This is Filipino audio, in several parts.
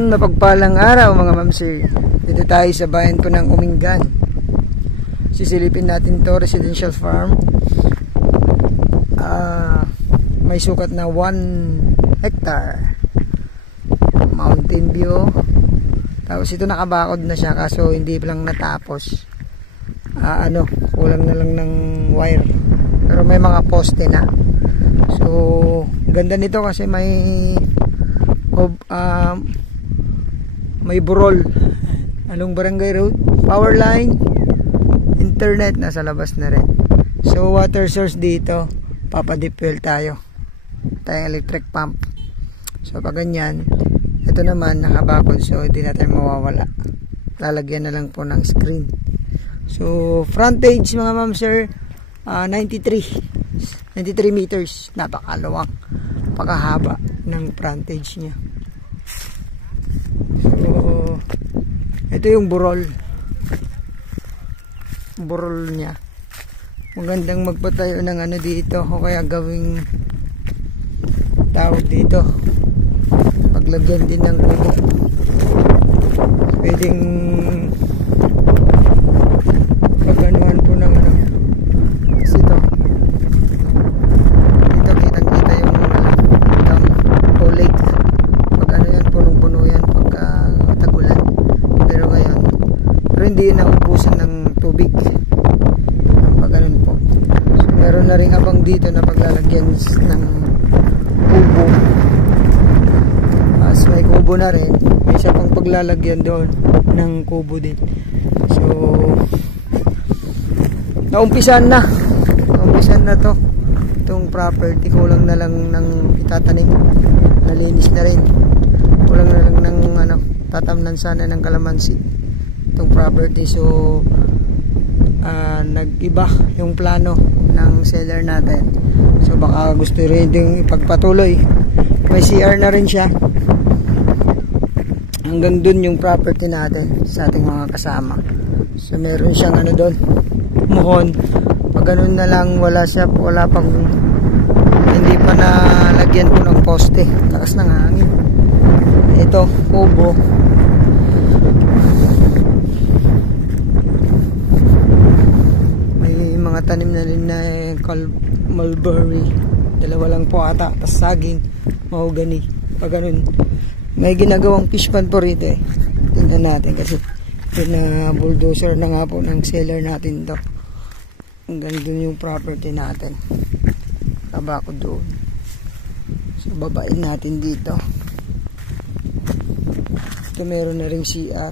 Ayun, mapagpalang araw mga mamsir. Dito tayo sa bayan po ng Umingan. Sisilipin natin to, residential farm. May sukat na 1 hectare. Mountain view. Tapos ito nakabakod na siya kaso hindi pa lang natapos. Kulang na lang ng wire. Pero may mga poste na. So, ganda nito kasi may burol. Anong barangay road? Power line, internet nasa labas na rin. So water source dito, papadip fuel tayo. Tayong electric pump. So pag ganyan, ito naman nakabakod so hindi natin mawawala. Lalagyan na lang po ng screen. So frontage mga ma'am sir, 93 meters. Napakalawang, pakahaba ng frontage niya. So ito yung burol niya. Magandang magpatayo ng dito o kaya gawing tawag dito, paglagyan din ng kubo. Pwedeng pagganuhan po ng kasi ito dito kitang kita yung dam o lake. Pag yan, punong-puno yan pagka tagulan. Pero ngayon, pero hindi naubusan ng tubig. Pag ganun po. So meron na rin abang dito na paglalagyan ng kubo. As may kubo na rin, may isa pang paglalagyan doon ng kubo din. So naumpisan na to itong property. Kulang na lang ng itatanim. Nalinis na rin. Kulang na lang ng tatamnan sana ng kalamansi itong property. So nag-iba yung plano ng seller natin. So baka gusto rin ding ipagpatuloy. May CR na rin siya. Hanggang dun yung property natin sa ating mga kasama. So meron siyang doon, muhon. Pag ganun na lang, wala pang hindi pa nalagyan po ng poste. Lakas ng hangin. Ito, kubo. May mga tanim na rin na mulberry. Dalawa lang po ata. Tas saging, mahogany. Pag ganun. May ginagawang fish pan po rito eh. Tingnan natin kasi bulldozer na nga po ng seller natin to. Hanggang dun yung property natin. Kabako doon. So babain natin dito. Ito meron na ring CR.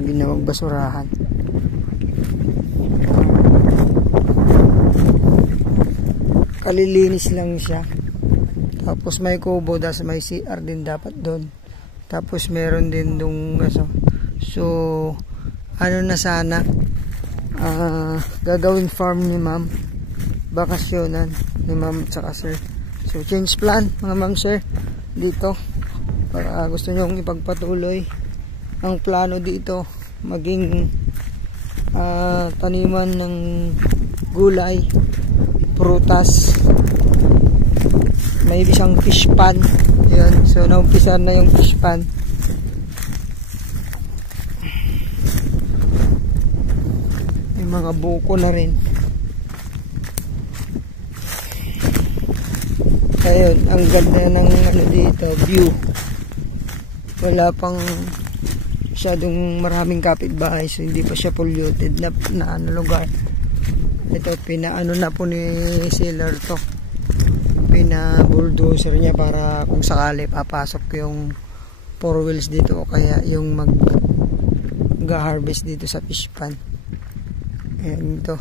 Ginawang basurahan. Kalilinis lang siya. Tapos may kubo, das may CR din dapat doon. Tapos meron din dung so na sana gagawing farm ni ma'am, bakasyonan ni ma'am tsaka sir. So change plan mga ma'am sir dito para gusto nyo ipagpatuloy ang plano dito, maging taniman ng gulay, prutas. May isang fish pan. Yan. So naumpisan na yung fish pan. May mga buko na rin. Ayun, ang ganda ng dito, view. Wala pang masyadong maraming kapitbahay, so hindi pa siya polluted na lugar. Ito pinaano na po ni seller to. Pina-bulldozer niya para kung sakali papasok yung 4 wheels dito o kaya yung mag-harvest dito sa fish pan. Ayan ito.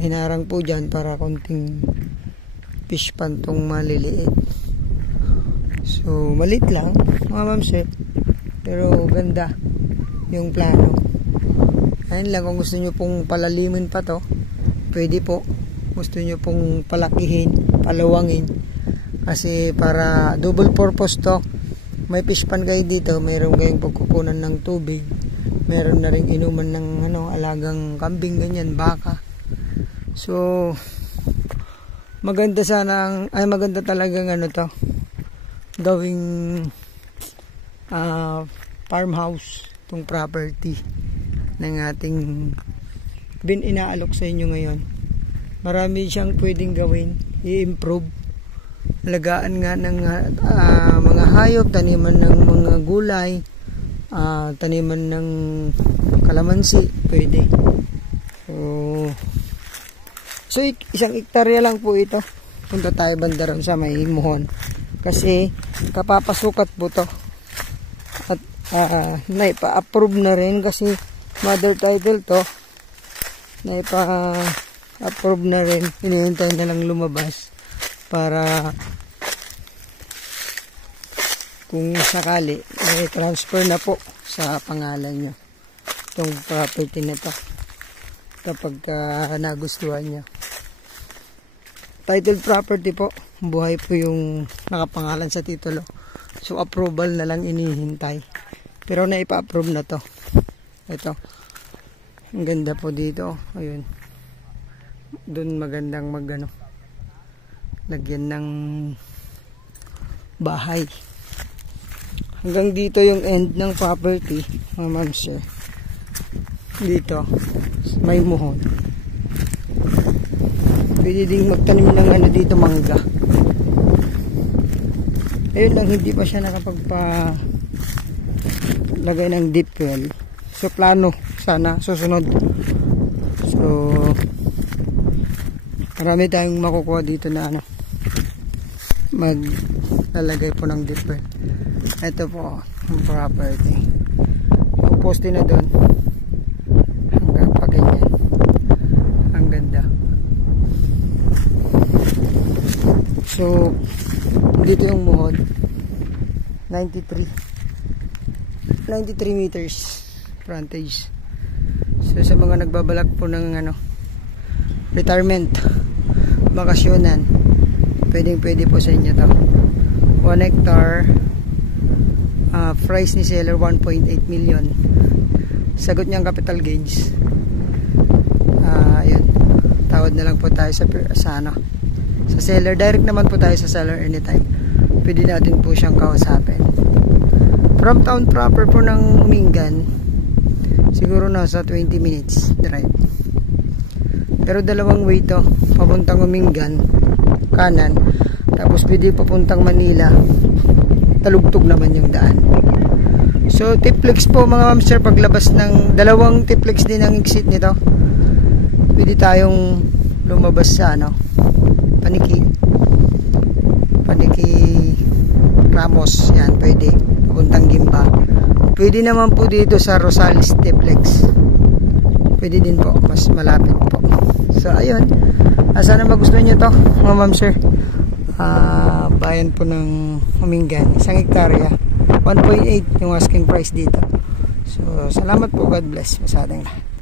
Hinarang po dyan para konting fish pan tong maliliit. So malit lang mga mamse, pero ganda yung plano. Ayun lang, kung gusto nyo pong palalimin pa to, pwede po. Gusto nyo pong palakihin, palawangin, kasi para double purpose to. May fish pan kayo dito, mayroon kayong pagkukunan ng tubig, meron na rin inuman ng alagang kambing, ganyan, baka. So maganda sana maganda talagang ano to, gawing farmhouse tong property ng ating inaalok sa inyo ngayon. Marami siyang pwedeng gawin, i-improve. Alagaan nga ng mga hayop, taniman ng mga gulay, taniman ng kalamansi, pwede. So isang hektarya lang po ito. Punta tayo banda ron sa may Muhon. Kasi kapapasukat po to. At naipa-approve na rin kasi mother title to. Naipa-approve na rin. Hinihintay na lang lumabas para kung sakali may transfer na po sa pangalan nyo itong property na to kapag nagustuhan nyo. Title property po, buhay po yung nakapangalan sa titulo. So approval na lang inihintay. Pero naipa-approve na to. Ito. Ang ganda po dito. Ayun. Doon magandang lagyan ng bahay. Hanggang dito yung end ng property, mga ma'am sir. Dito, may Muhon. Pwede ding magtanim ng dito, mangga. Ayun lang, hindi pa siya nakapagpa-lagay ng deep well. So, plano sana, susunod. So, marami tayong makukuha dito na maglalagay po ng deep well. Ito po, ang property. Ang poste na doon. Hanggang pa ganyan. Ang ganda. So, dito yung Muhon. 93 meters frontage. So, sa mga nagbabalak po ng retirement, bakasyonan, pwede po sa inyo to. 1 hectare, price ni seller 1.8 million. Sagot niyang capital gains. Ayun, tawad na lang po tayo sa seller. Direct naman po tayo sa seller anytime. Pwede natin po siyang kausapin. From town proper po ng Umingan, siguro nasa 20 minutes drive. Pero dalawang way to, papuntang Umingan kanan, tapos pwede papuntang Manila, talugtog naman yung daan. So tiplex po mga ma'am sir, paglabas ng dalawang tiplex din ang exit nito, pwede tayong lumabas sa Paniki Ramos, yan, pwede papuntang Gimba. Pwede naman po dito sa Rosales tiplex, pwede din po, mas malapit po. So ayun, sana magustuhan nyo to mga ma'am sir. Bayan po ng Umingan, 1 hektarya, 1.8 yung asking price dito. So salamat po, God bless, masadang lahat.